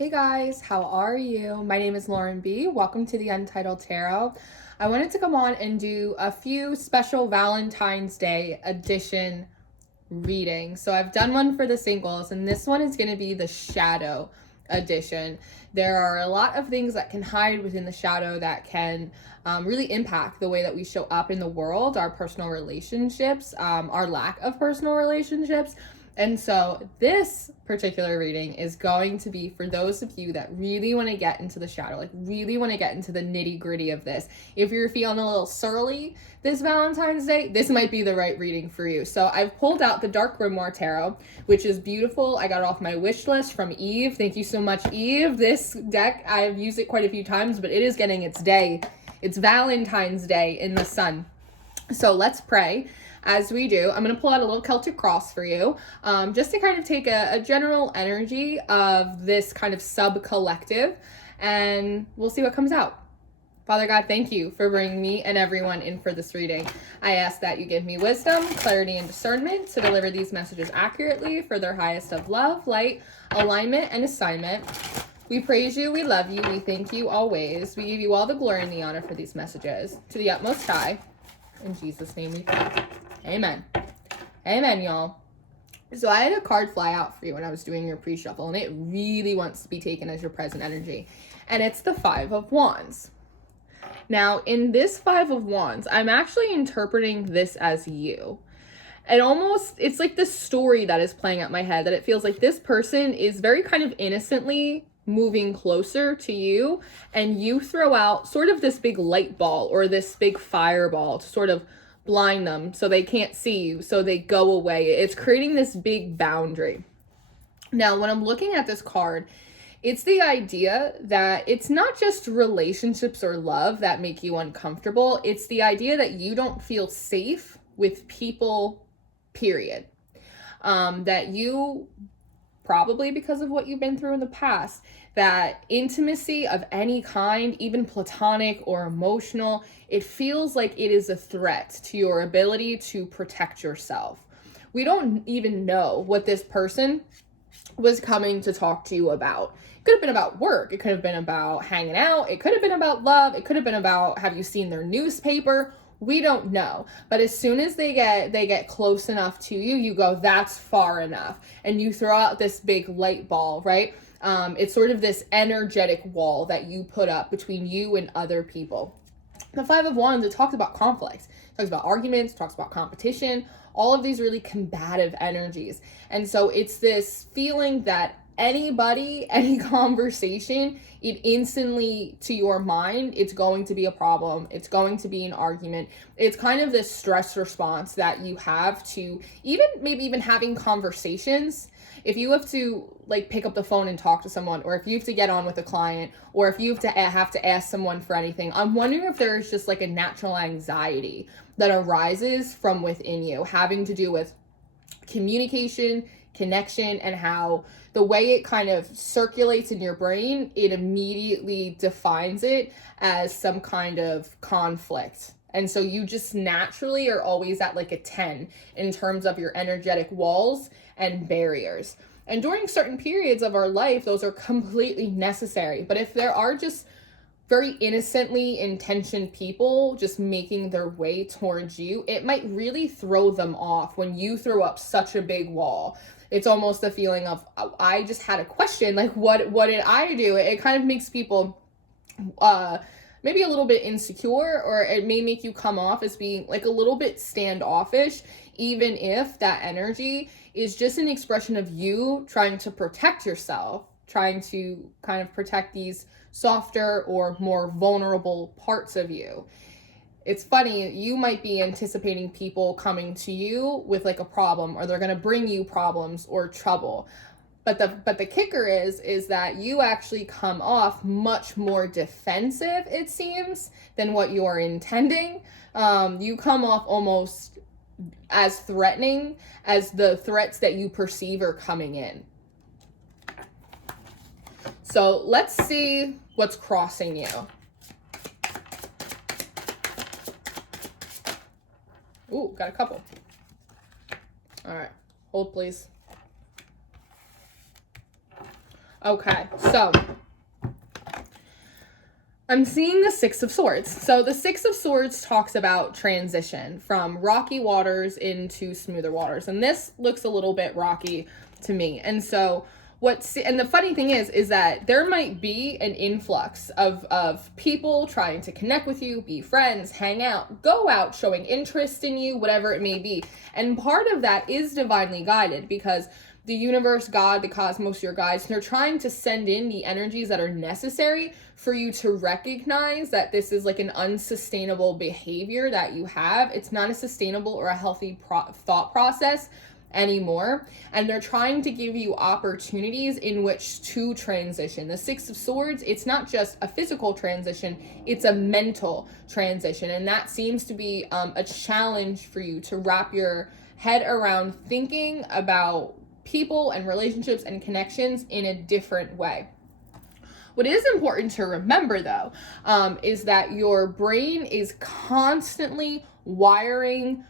Hey guys, how are you? My name is Lauren B. Welcome to the Untitled Tarot. I wanted to come on and do a few special Valentine's Day edition readings. So I've done one for the singles, and this one is going to be the shadow edition. There are a lot of things that can hide within the shadow that can really impact the way that we show up in the world, our personal relationships, our lack of personal relationships. And so this particular reading is going to be for those of you that really want to get into the shadow, like really want to get into the nitty gritty of this. If you're feeling a little surly this Valentine's Day, this might be the right reading for you. So I've pulled out the Dark Grimoire Tarot, which is beautiful. I got it off my wish list from Eve. Thank you so much, Eve. This deck, I've used it quite a few times, but it is getting its day. It's Valentine's Day in the sun. So let's pray. As we do, I'm going to pull out a little Celtic cross for you, just to kind of take a general energy of this kind of sub-collective, and we'll see what comes out. Father God, thank you for bringing me and everyone in for this reading. I ask that you give me wisdom, clarity, and discernment to deliver these messages accurately for their highest of love, light, alignment, and assignment. We praise you, we love you, we thank you always. We give you all the glory and the honor for these messages. To the utmost high, in Jesus' name we pray. Amen. Amen, y'all. So I had a card fly out for you when I was doing your pre-shuffle, and it really wants to be taken as your present energy. And it's the Five of Wands. Now, in this Five of Wands, I'm actually interpreting this as you. And it's like this story that is playing out my head, that it feels like this person is very kind of innocently moving closer to you, and you throw out sort of this big light ball or this big fireball to sort of blind them so they can't see you, so they go away. It's creating this big boundary. Now, when I'm looking at this card, it's the idea that it's not just relationships or love that make you uncomfortable. It's the idea that you don't feel safe with people, period. That you, probably because of what you've been through in the past, that intimacy of any kind, even platonic or emotional, it feels like it is a threat to your ability to protect yourself. We don't even know what this person was coming to talk to you about. It could have been about work. It could have been about hanging out. It could have been about love. It could have been about, have you seen their newspaper? We don't know. But as soon as they get close enough to you, you go, that's far enough. And you throw out this big light ball, right? It's sort of this energetic wall that you put up between you and other people. The Five of Wands, it talks about conflict. It talks about arguments, it talks about competition, all of these really combative energies. And so it's this feeling that anybody, any conversation, it instantly, to your mind, it's going to be a problem. It's going to be an argument. It's kind of this stress response that you have to maybe even having conversations. If you have to like pick up the phone and talk to someone, or if you have to get on with a client, or if you have to ask someone for anything, I'm wondering if there is just like a natural anxiety that arises from within you, having to do with communication, connection, and how the way it kind of circulates in your brain, it immediately defines it as some kind of conflict. And so you just naturally are always at like a 10 in terms of your energetic walls and barriers. And during certain periods of our life, those are completely necessary. But if there are just very innocently intentioned people just making their way towards you, it might really throw them off when you throw up such a big wall. It's almost the feeling of, I just had a question, like what did I do? It kind of makes people maybe a little bit insecure, or it may make you come off as being like a little bit standoffish, even if that energy is just an expression of you trying to protect yourself, trying to kind of protect these softer or more vulnerable parts of you. It's funny, you might be anticipating people coming to you with like a problem, or they're going to bring you problems or trouble. But the kicker is that you actually come off much more defensive, it seems, than what you are intending. You come off almost as threatening as the threats that you perceive are coming in. So let's see what's crossing you. Ooh, got a couple. All right, hold please. Okay, so I'm seeing the Six of Swords. So the Six of Swords talks about transition from rocky waters into smoother waters. And this looks a little bit rocky to me. And so and the funny thing is that there might be an influx of people trying to connect with you, be friends, hang out, go out, showing interest in you, whatever it may be. And part of that is divinely guided, because the universe, God, the cosmos, your guides, they're trying to send in the energies that are necessary for you to recognize that this is like an unsustainable behavior that you have. It's not a sustainable or a healthy thought process anymore. And they're trying to give you opportunities in which to transition. The Six of Swords, it's not just a physical transition, it's a mental transition. And that seems to be a challenge for you to wrap your head around thinking about people and relationships and connections in a different way. What is important to remember, though, is that your brain is constantly rewiring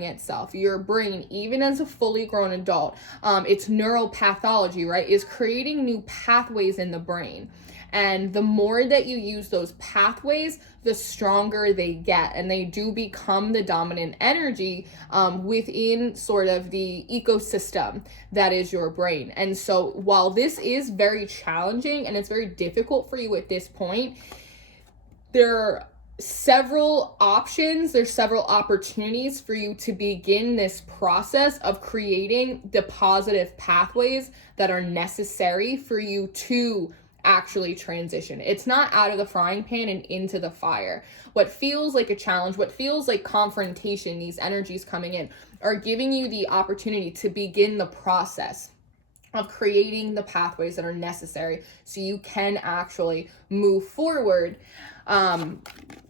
itself. Your brain, even as a fully grown adult, its neuropathology, right, is creating new pathways in the brain. And the more that you use those pathways, the stronger they get. And they do become the dominant energy within sort of the ecosystem that is your brain. And so while this is very challenging and it's very difficult for you at this point, there are several options, there's several opportunities for you to begin this process of creating the positive pathways that are necessary for you to actually transition. It's not out of the frying pan and into the fire. What feels like a challenge, what feels like confrontation, these energies coming in, are giving you the opportunity to begin the process of creating the pathways that are necessary so you can actually move forward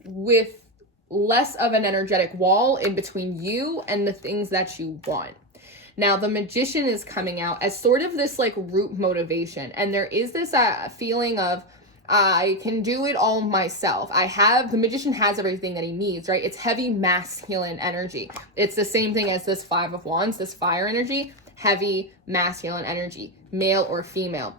with less of an energetic wall in between you and the things that you want. Now, the Magician is coming out as sort of this like root motivation. And there is this feeling of, I can do it all myself. The Magician has everything that he needs, right? It's heavy masculine energy. It's the same thing as this Five of Wands, this fire energy, heavy masculine energy, male or female.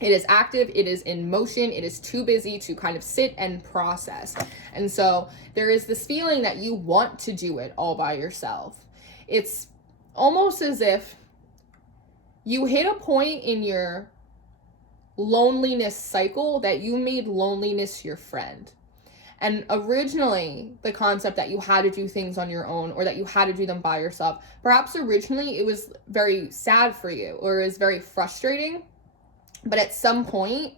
It is active, it is in motion, it is too busy to kind of sit and process. And so there is this feeling that you want to do it all by yourself. It's almost as if you hit a point in your loneliness cycle that you made loneliness your friend. And originally, the concept that you had to do things on your own or that you had to do them by yourself, perhaps originally it was very sad for you or it was very frustrating. But at some point,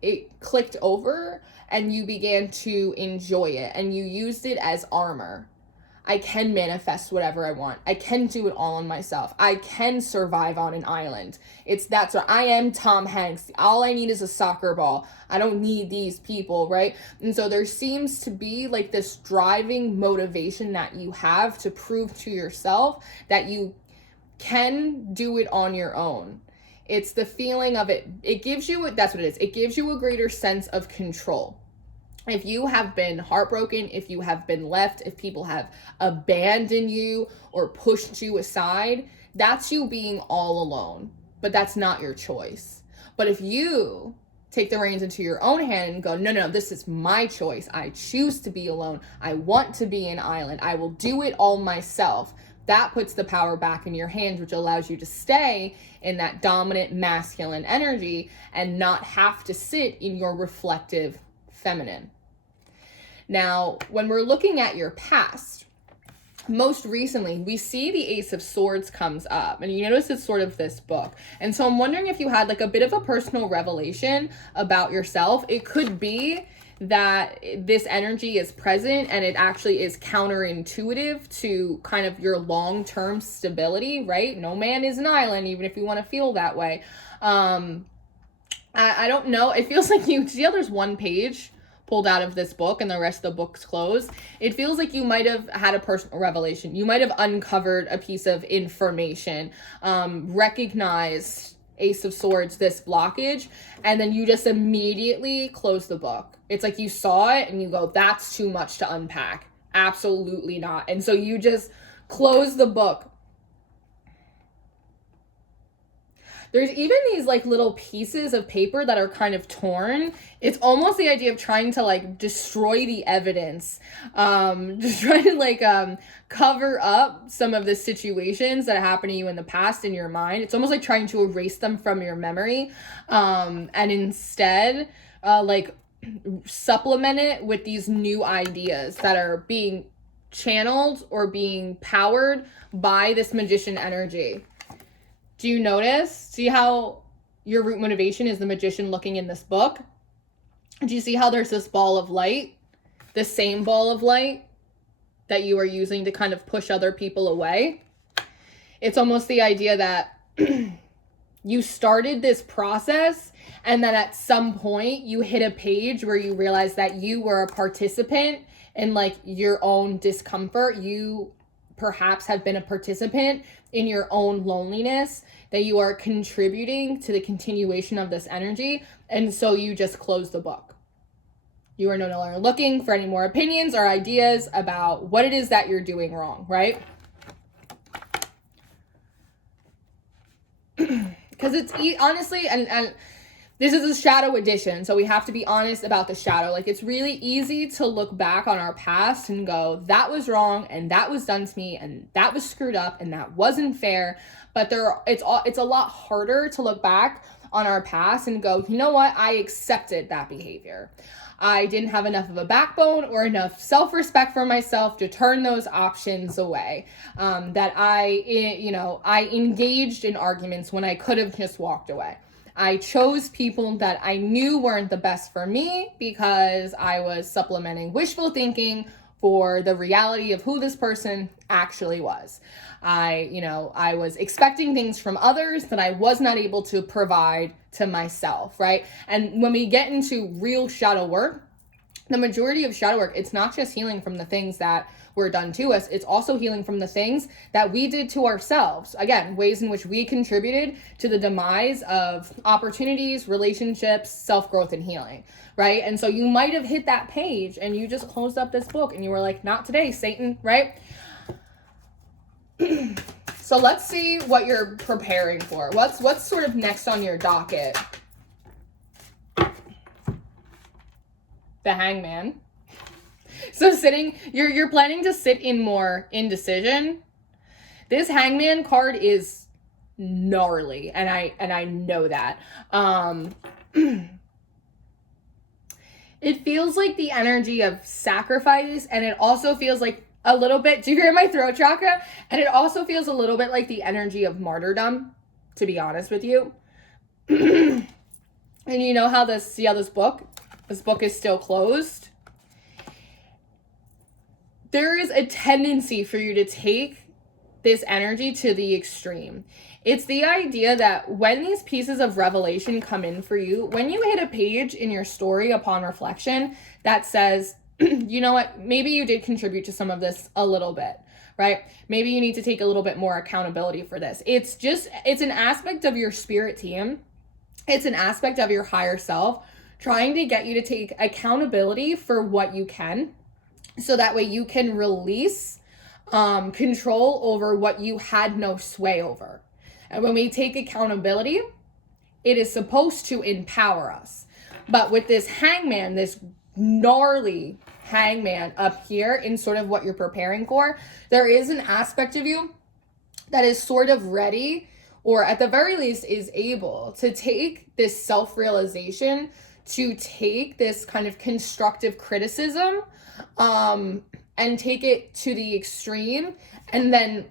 it clicked over and you began to enjoy it and you used it as armor. I can manifest whatever I want. I can do it all on myself. I can survive on an island. That's what I am, Tom Hanks. All I need is a soccer ball. I don't need these people, right? And so there seems to be like this driving motivation that you have to prove to yourself that you can do it on your own. It's the feeling of it. It gives you, that's what it is. It gives you a greater sense of control. If you have been heartbroken, if you have been left, if people have abandoned you or pushed you aside, that's you being all alone. But that's not your choice. But if you take the reins into your own hand and go, no, this is my choice. I choose to be alone. I want to be an island. I will do it all myself. That puts the power back in your hands, which allows you to stay in that dominant masculine energy and not have to sit in your reflective feminine. Now, when we're looking at your past, most recently, we see the Ace of Swords comes up, and you notice it's sort of this book. And so I'm wondering if you had like a bit of a personal revelation about yourself. It could be that this energy is present and it actually is counterintuitive to kind of your long-term stability, right? No man is an island, even if you want to feel that way. I don't know. It feels like you see how there's one page pulled out of this book and the rest of the book's closed. It feels like you might have had a personal revelation. You might have uncovered a piece of information, recognized Ace of Swords, this blockage, and then you just immediately close the book. It's like you saw it and you go, that's too much to unpack. Absolutely not. And so you just close the book. There's even these like little pieces of paper that are kind of torn. It's almost the idea of trying to like destroy the evidence, just trying to like cover up some of the situations that happened to you in the past in your mind. It's almost like trying to erase them from your memory, and instead like supplement it with these new ideas that are being channeled or being powered by this magician energy. Do you notice? See how your root motivation is the magician looking in this book? Do you see how there's this ball of light? The same ball of light that you are using to kind of push other people away? It's almost the idea that you started this process and then at some point you hit a page where you realize that you were a participant in like your own discomfort. You perhaps have been a participant in your own loneliness, that you are contributing to the continuation of this energy. And so you just close the book. You are no longer looking for any more opinions or ideas about what it is that you're doing wrong, right? Because it's honestly, and this is a shadow edition, so we have to be honest about the shadow. Like, it's really easy to look back on our past and go, that was wrong, and that was done to me, and that was screwed up, and that wasn't fair. But it's a lot harder to look back on our past and go, you know what? I accepted that behavior. I didn't have enough of a backbone or enough self-respect for myself to turn those options away. That I engaged in arguments when I could have just walked away. I chose people that I knew weren't the best for me because I was supplementing wishful thinking for the reality of who this person actually was. I was expecting things from others that I was not able to provide to myself, right? And when we get into real shadow work, the majority of shadow work, it's not just healing from the things that were done to us, it's also healing from the things that we did to ourselves. Again, ways in which we contributed to the demise of opportunities, relationships, self-growth, and healing, right? And so you might have hit that page and you just closed up this book and you were like, not today, Satan, right? So let's see what you're preparing for. What's sort of next on your docket? The Hangman. So you're planning to sit in more indecision. This Hangman card is gnarly, and I know that. It feels like the energy of sacrifice, and it also feels like a little bit, do you hear my throat chakra? And it also feels a little bit like the energy of martyrdom, to be honest with you. And you know how this book is still closed. There is a tendency for you to take this energy to the extreme. It's the idea that when these pieces of revelation come in for you, when you hit a page in your story upon reflection that says, you know what, maybe you did contribute to some of this a little bit, right? Maybe you need to take a little bit more accountability for this. It's an aspect of your spirit team. It's an aspect of your higher self trying to get you to take accountability for what you can, so that way you can release control over what you had no sway over. And when we take accountability, it is supposed to empower us. But with this Hangman, this gnarly Hangman up here in sort of what you're preparing for, there is an aspect of you that is sort of ready, or at the very least is able to take this self-realization, to take this kind of constructive criticism and take it to the extreme, and then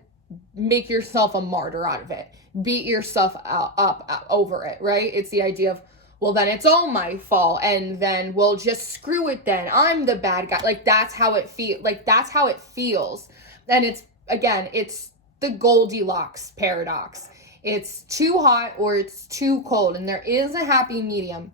make yourself a martyr out of it. Beat yourself up over it, right? It's the idea of, well, then it's all my fault, and then we'll just screw it then. I'm the bad guy. Like, that's how it feels. And it's the Goldilocks paradox. It's too hot or it's too cold, and there is a happy medium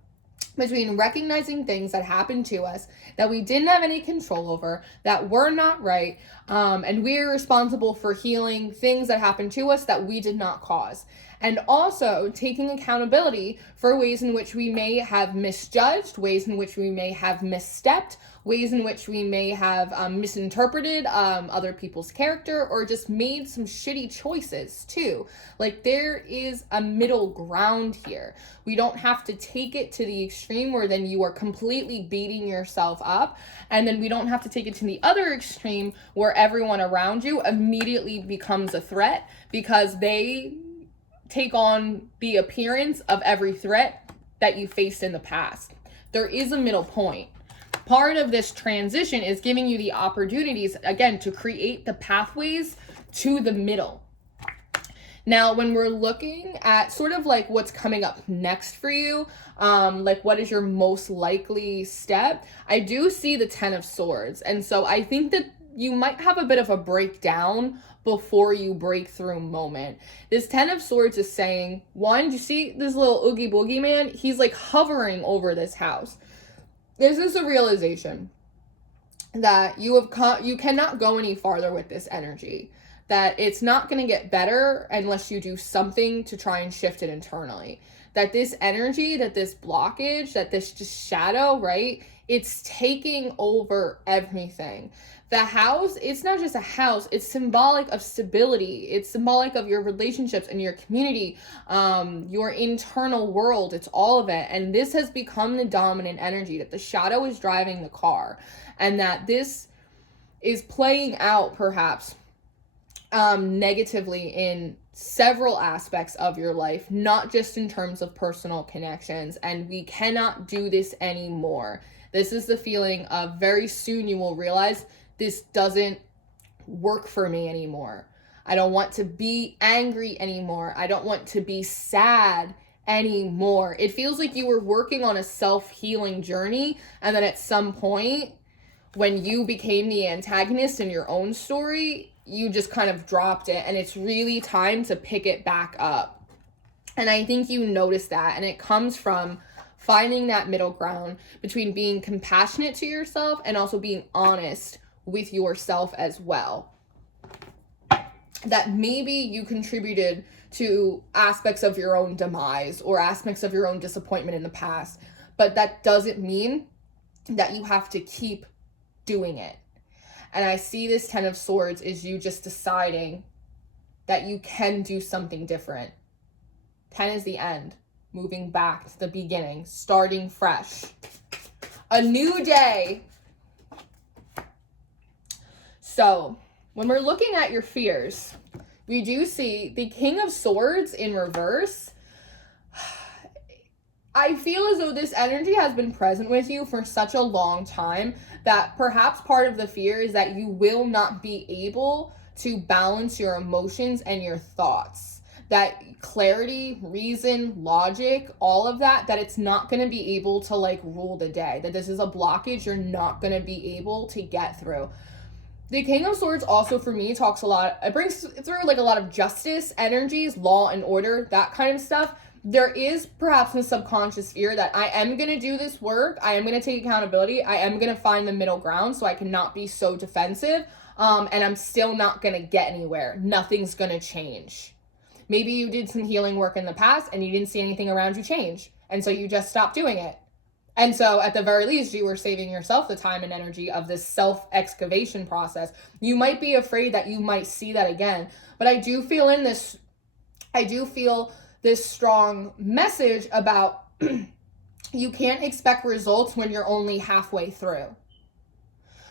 between recognizing things that happened to us that we didn't have any control over, that were not right, and we're responsible for healing things that happened to us that we did not cause. And also taking accountability for ways in which we may have misjudged, ways in which we may have misstepped, ways in which we may have misinterpreted other people's character, or just made some shitty choices too. Like, there is a middle ground here. We don't have to take it to the extreme where then you are completely beating yourself up, and then we don't have to take it to the other extreme where everyone around you immediately becomes a threat because they take on the appearance of every threat that you faced in the past. There is a middle point. Part of this transition is giving you the opportunities, again, to create the pathways to the middle. Now, when we're looking at sort of like what's coming up next for you, like what is your most likely step, I do see the 10 of Swords. And so I think that you might have a bit of a breakdown before you break through moment. This 10 of Swords is saying, one, you see this little Oogie Boogie man? He's like hovering over this house. This is a realization that you cannot go any farther with this energy. That it's not going to get better unless you do something to try and shift it internally. That this energy, that this blockage, that this just shadow, right? It's taking over everything. The house, it's not just a house, it's symbolic of stability. It's symbolic of your relationships and your community, your internal world. It's all of it. And this has become the dominant energy, that the shadow is driving the car, and that this is playing out perhaps negatively in several aspects of your life, not just in terms of personal connections. And we cannot do this anymore. This is the feeling of very soon you will realize this doesn't work for me anymore. I don't want to be angry anymore. I don't want to be sad anymore. It feels like you were working on a self-healing journey, and then at some point when you became the antagonist in your own story, you just kind of dropped it, and it's really time to pick it back up. And I think you notice that, and it comes from finding that middle ground between being compassionate to yourself and also being honest with yourself as well. That maybe you contributed to aspects of your own demise or aspects of your own disappointment in the past, but that doesn't mean that you have to keep doing it. And I see this 10 of Swords is you just deciding that you can do something different. 10 is the end, moving back to the beginning, starting fresh. A new day. So, when we're looking at your fears, we do see the King of Swords in reverse. I feel as though this energy has been present with you for such a long time that perhaps part of the fear is that you will not be able to balance your emotions and your thoughts. That clarity, reason, logic, all of that it's not going to be able to like rule the day. That this is a blockage you're not going to be able to get through. The King of Swords also for me talks a lot, it brings through like a lot of justice energies, law and order, that kind of stuff. There is perhaps a subconscious fear that I am going to do this work, I am going to take accountability, I am going to find the middle ground so I cannot be so defensive, and I'm still not going to get anywhere. Nothing's going to change. Maybe you did some healing work in the past and you didn't see anything around you change, and so you just stopped doing it. And so at the very least, you were saving yourself the time and energy of this self-excavation process. You might be afraid that you might see that again, but I do feel this strong message about you can't expect results when you're only halfway through,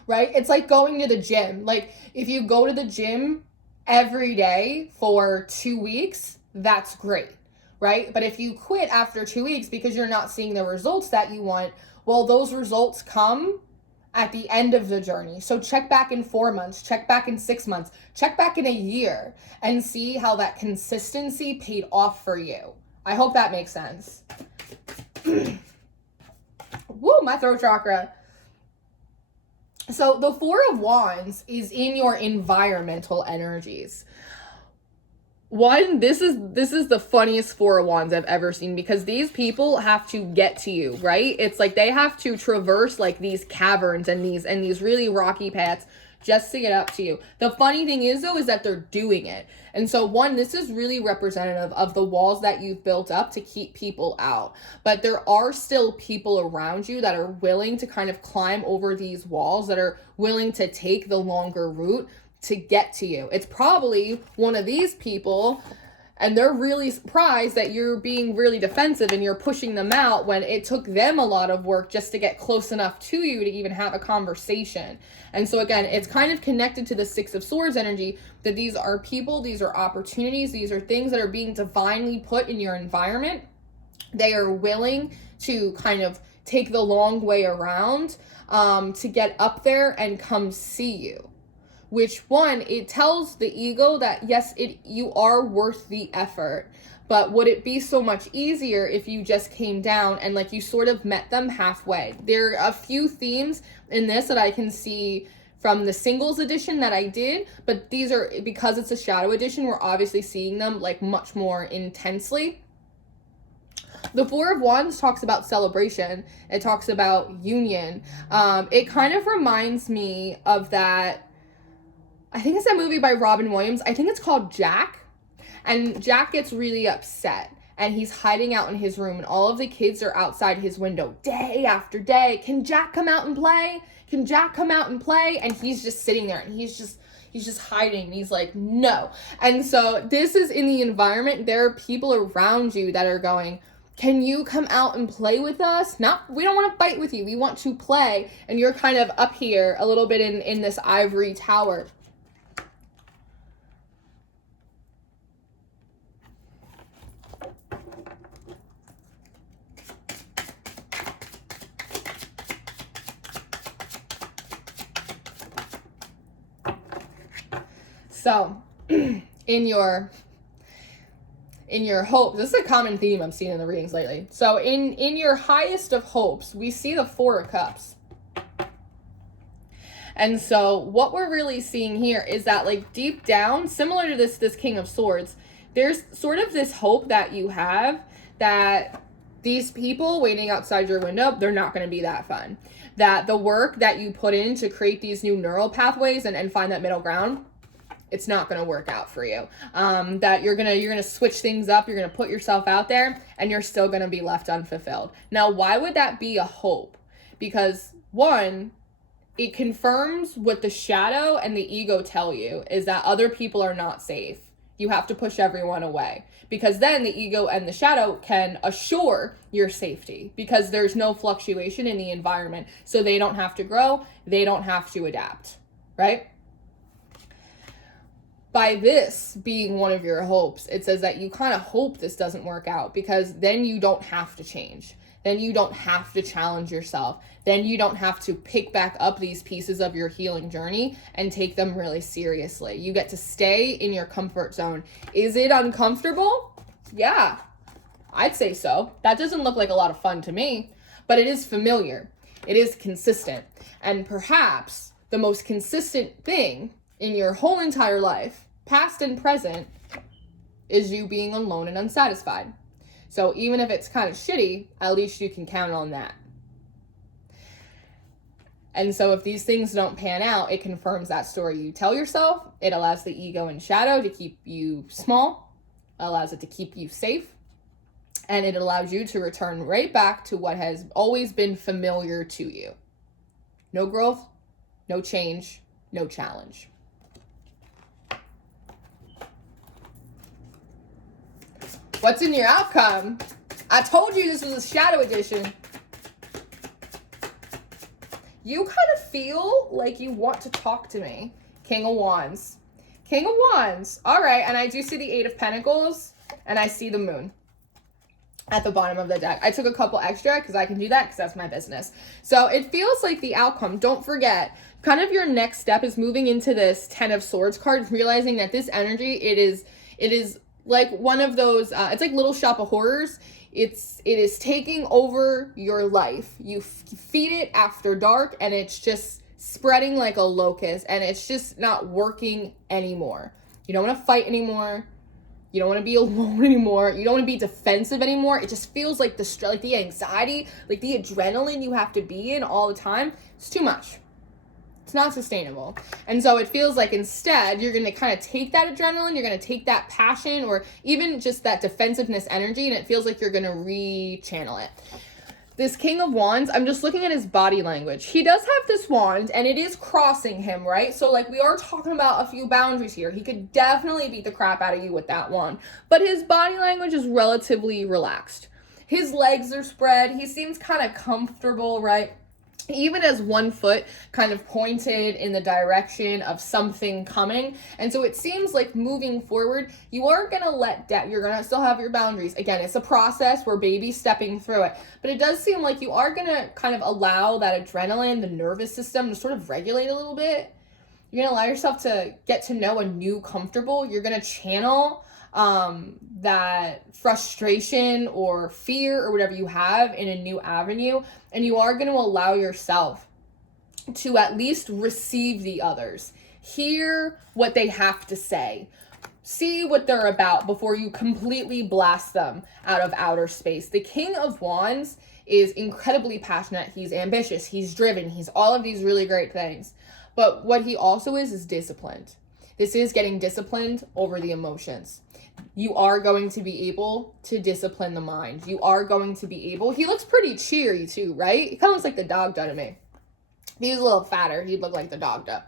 right? It's like going to the gym. Like if you go to the gym every day for 2 weeks, that's great. Right? But if you quit after 2 weeks because you're not seeing the results that you want, well, those results come at the end of the journey. So check back in 4 months, check back in 6 months, check back in a year and see how that consistency paid off for you. I hope that makes sense. Woo, my throat chakra. So the Four of Wands is in your environmental energies. One, this is the funniest Four of Wands I've ever seen, because these people have to get to you, right? It's like they have to traverse like these caverns and these really rocky paths just to get up to you. The funny thing is, though, is that they're doing it. And so, one, this is really representative of the walls that you've built up to keep people out. But there are still people around you that are willing to kind of climb over these walls, that are willing to take the longer route to get to you. It's probably one of these people, and they're really surprised that you're being really defensive and you're pushing them out when it took them a lot of work just to get close enough to you to even have a conversation. And so again, it's kind of connected to the Six of Swords energy, that these are people, these are opportunities, these are things that are being divinely put in your environment. They are willing to kind of take the long way around to get up there and come see you. Which, one, it tells the ego that yes, you are worth the effort, but would it be so much easier if you just came down and like you sort of met them halfway? There are a few themes in this that I can see from the singles edition that I did, but these are, because it's a shadow edition, we're obviously seeing them like much more intensely. The Four of Wands talks about celebration. It talks about union. It kind of reminds me of that, I think it's that movie by Robin Williams. I think it's called Jack. And Jack gets really upset. And he's hiding out in his room. And all of the kids are outside his window day after day. Can Jack come out and play? Can Jack come out and play? And he's just sitting there. And he's just hiding. And he's like, no. And so this is in the environment. There are people around you that are going, can you come out and play with us? We don't want to fight with you. We want to play. And you're kind of up here a little bit in this ivory tower. So, in your hope, this is a common theme I'm seeing in the readings lately. So, in your highest of hopes, we see the Four of Cups. And so, what we're really seeing here is that, like, deep down, similar to this King of Swords, there's sort of this hope that you have that these people waiting outside your window, they're not going to be that fun. That the work that you put in to create these new neural pathways and find that middle ground, it's not going to work out for you. That you're going to switch things up. You're going to put yourself out there and you're still going to be left unfulfilled. Now, why would that be a hope? Because one, it confirms what the shadow and the ego tell you, is that other people are not safe. You have to push everyone away, because then the ego and the shadow can assure your safety, because there's no fluctuation in the environment. So they don't have to grow. They don't have to adapt, right? By this being one of your hopes, it says that you kind of hope this doesn't work out, because then you don't have to change. Then you don't have to challenge yourself. Then you don't have to pick back up these pieces of your healing journey and take them really seriously. You get to stay in your comfort zone. Is it uncomfortable? Yeah, I'd say so. That doesn't look like a lot of fun to me, but it is familiar. It is consistent. And perhaps the most consistent thing in your whole entire life, past and present, is you being alone and unsatisfied. So even if it's kind of shitty, at least you can count on that. And so if these things don't pan out, it confirms that story you tell yourself. It allows the ego and shadow to keep you small, allows it to keep you safe, and it allows you to return right back to what has always been familiar to you. No growth, no change, no challenge. What's in your outcome? I told you this was a shadow edition. You kind of feel like you want to talk to me. King of Wands. King of Wands. All right, and I do see the Eight of Pentacles, and I see the Moon at the bottom of the deck. I took a couple extra because I can do that because that's my business. So it feels like the outcome, don't forget, kind of your next step is moving into this Ten of Swords card, realizing that this energy, it is like one of those, it's like Little Shop of Horrors. It is taking over your life. You feed it after dark and it's just spreading like a locust and it's just not working anymore. You don't want to fight anymore. You don't want to be alone anymore. You don't want to be defensive anymore. It just feels like the anxiety, like the adrenaline you have to be in all the time. It's too much. It's not sustainable. And so it feels like instead you're going to kind of take that adrenaline, you're going to take that passion or even just that defensiveness energy, and it feels like you're going to re-channel it. This King of Wands, I'm just looking at his body language. He does have this wand, and it is crossing him, right? So, like, we are talking about a few boundaries here. He could definitely beat the crap out of you with that wand. But his body language is relatively relaxed. His legs are spread. He seems kind of comfortable, right? He even has one foot kind of pointed in the direction of something coming. And so it seems like moving forward, you are going to let down, you're going to still have your boundaries. Again, it's a process, we're baby stepping through it. But it does seem like you are going to kind of allow that adrenaline, the nervous system to sort of regulate a little bit. You're going to allow yourself to get to know a new comfortable. You're going to channel that frustration or fear or whatever you have in a new avenue, and you are going to allow yourself to at least receive the others, hear what they have to say, see what they're about before you completely blast them out of outer space. The King of Wands is incredibly passionate. He's ambitious, he's driven, he's all of these really great things. But what he also is disciplined. This is getting disciplined over the emotions. You are going to be able to discipline the mind. You are going to be able, he looks pretty cheery too, right? He kind of looks like the dog does to me. If he was a little fatter, he'd look like the dog does.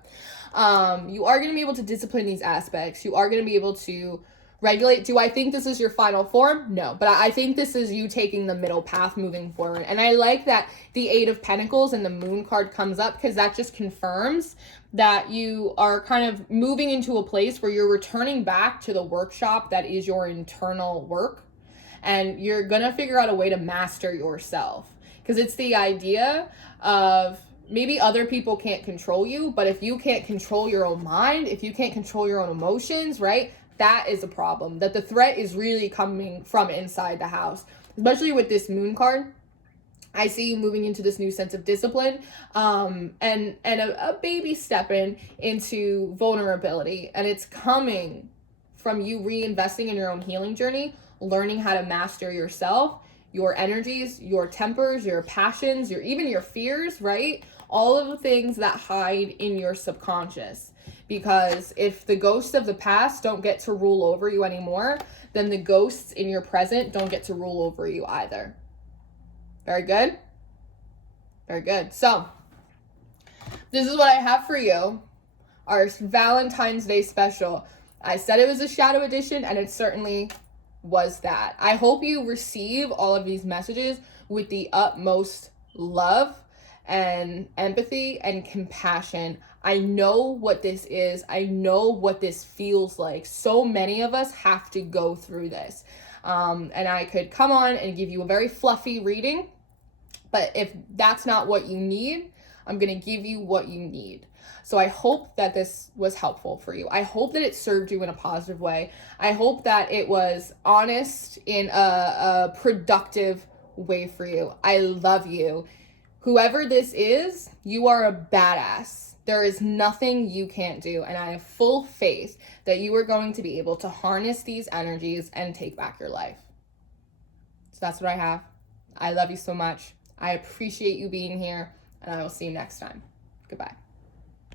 You are going to be able to discipline these aspects. You are going to be able to regulate. Do I think this is your final form? No, but I think this is you taking the middle path moving forward. And I like that the Eight of Pentacles and the Moon card comes up because that just confirms that you are kind of moving into a place where you're returning back to the workshop that is your internal work. And you're going to figure out a way to master yourself. Because it's the idea of maybe other people can't control you, but if you can't control your own mind, if you can't control your own emotions, right? That is a problem. That the threat is really coming from inside the house. Especially with this Moon card. I see you moving into this new sense of discipline and a baby stepping into vulnerability. And it's coming from you reinvesting in your own healing journey, learning how to master yourself, your energies, your tempers, your passions, even your fears, right? All of the things that hide in your subconscious. Because if the ghosts of the past don't get to rule over you anymore, then the ghosts in your present don't get to rule over you either. Very good? Very good. So, this is what I have for you. Our Valentine's Day special. I said it was a shadow edition, and it certainly was that. I hope you receive all of these messages with the utmost love and empathy and compassion. I know what this is. I know what this feels like. So many of us have to go through this. And I could come on and give you a very fluffy reading, but if that's not what you need, I'm going to give you what you need. So I hope that this was helpful for you. I hope that it served you in a positive way. I hope that it was honest in a productive way for you. I love you. Whoever this is, you are a badass. There is nothing you can't do. And I have full faith that you are going to be able to harness these energies and take back your life. So that's what I have. I love you so much. I appreciate you being here, and I will see you next time. Goodbye.